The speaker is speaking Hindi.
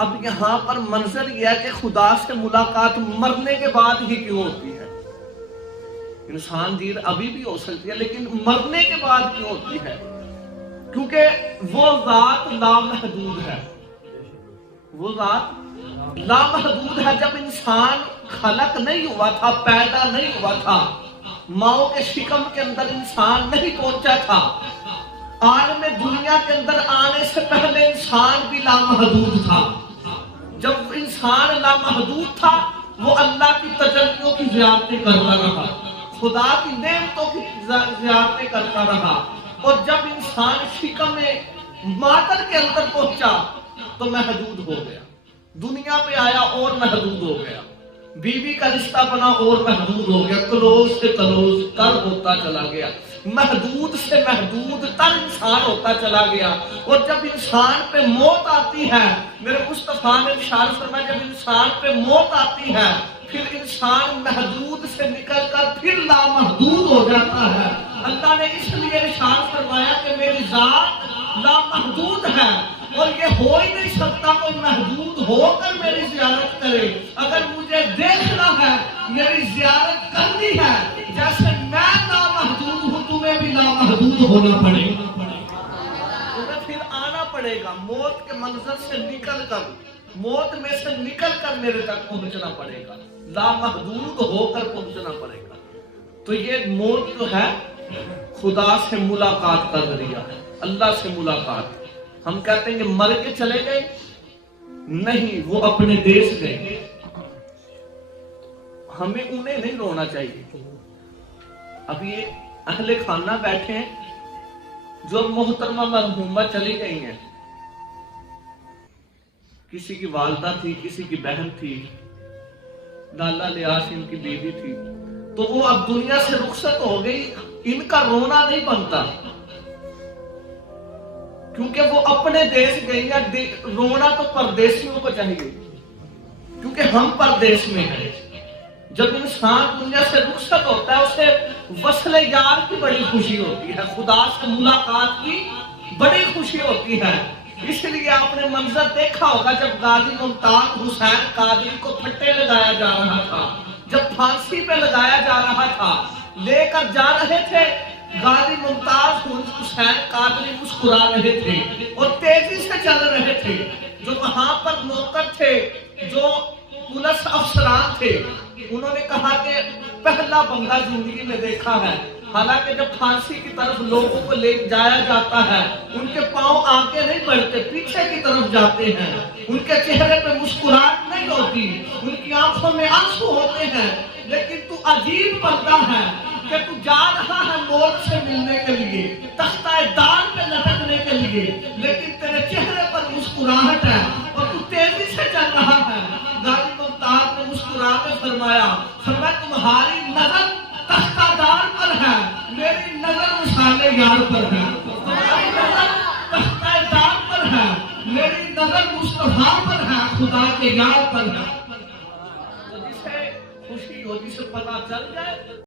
अब यहां पर मंजर यह है कि खुदा से मुलाकात मरने के बाद ही क्यों होती है। इंसान जीर अभी भी हो सकती है, लेकिन मरने के बाद क्यों होती है? क्योंकि वो जात लामहदूद है। वो जात लामहदूद है। जब इंसान खलक नहीं हुआ था, पैदा नहीं हुआ था, माओ के शिकम के अंदर इंसान नहीं पहुंचा था, आलम दुनिया के अंदर आने से पहले इंसान भी लामहदूद था। जब इंसान लामहदूद था, वो अल्लाह की तजल्लियों की ज़ियारतें करता रहा, खुदा की नेमतों की ज़ियारतें करता रहा। और जब इंसान शिकम मातर के अंदर पहुंचा तो महदूद हो गया। दुनिया पे आया और महदूद हो गया। बीवी का रिश्ता बना और महदूद हो गया। क्लोज से क्लोज तर होता चला गया, महदूद से महदूद तर इंसान होता चला गया। और जब इंसान पे मौत आती है, मेरे मुस्तफा ने इरशाद फरमाया, जब इंसान पे मौत आती है, फिर इंसान महदूद से निकलकर फिर लामहदूद हो जाता है। अल्लाह ने इसलिए इरशाद फरमाया कि मेरी जात लामहदूद है और ये हो ही नहीं सकता कोई महदूद होकर मेरी जियारत करे। अगर मुझे देखना है, मेरी जियारत करनी है, जैसे मैं लामहदूद हूं, तुम्हें भी लामहदूद होना पड़ेगा। तुम्हें फिर आना पड़ेगा, मौत के मंजर से निकल कर, मौत में से निकल कर मेरे तक पहुंचना पड़ेगा, लामहदूद होकर पहुंचना पड़ेगा। तो ये मौत जो है खुदा से मुलाकात का जरिया है, अल्लाह से मुलाकात। हम कहते हैं कि मर के चले गए, नहीं, वो अपने देश गए। हमें उन्हें नहीं रोना चाहिए। अब ये अहले खाना बैठे हैं, जो मोहतरमा मरहूमा चली गई हैं, किसी की वालदा थी, किसी की बहन थी, लाला लियास इनकी बीवी थी, तो वो अब दुनिया से रुखसत हो गई। इनका रोना नहीं बनता, क्योंकि वो अपने देश गई हैं। रोना तो परदेशियों को चाहिए, क्योंकि हम परदेश में हैं। जब इंसान दुनिया से रुखसत होता है, उसे वस्ले यार की बड़ी खुशी होती है, खुदा से मुलाकात की बड़ी खुशी होती है। इसलिए आपने मंजर देखा होगा, जब गाजी मुमताज हुसैन कादरी को फट्टे लगाया जा रहा था, जब फांसी पे लगाया जा रहा था, लेकर जा रहे थे, गाजी मुमताज हुसैन कादरी मुस्कुरा रहे थे और तेजी से चल रहे थे। जो वहां पर नौकर थे, जो पुलिस अफसरान थे, उन्होंने कहा कि पहला बंदा जिंदगी में देखा है। हालांकि जब फांसी की तरफ लोगों को ले जाया जाता है, उनके पांव आगे नहीं बढ़ते, पीछे की तरफ जाते हैं। उनके चेहरे पे मुस्कुराहट नहीं होती, उनकी आंखों में आंसू होते हैं। लेकिन तू अजीब बंदा है कि तू जा रहा है मौत से मिलने के लिए, तख्ता-ए-दार पे लटकने के लिए, लेकिन तेरे चेहरे पर मुस्कुराहट है और तू तेजी से चल रहा है। गाजी मुमताज ने मुस्कुरा कर फरमाया, तुम्हारी नजर तख्ता-दार पर है, मेरी नजर मुसाले यार पर है। तुम्हारी नजर तख्ता-ए-दार पर है, मेरी नजर मुस्तफा पर है, खुदा के यार पर है। तो जिसे खुशी हो, जिसे पता चल जाए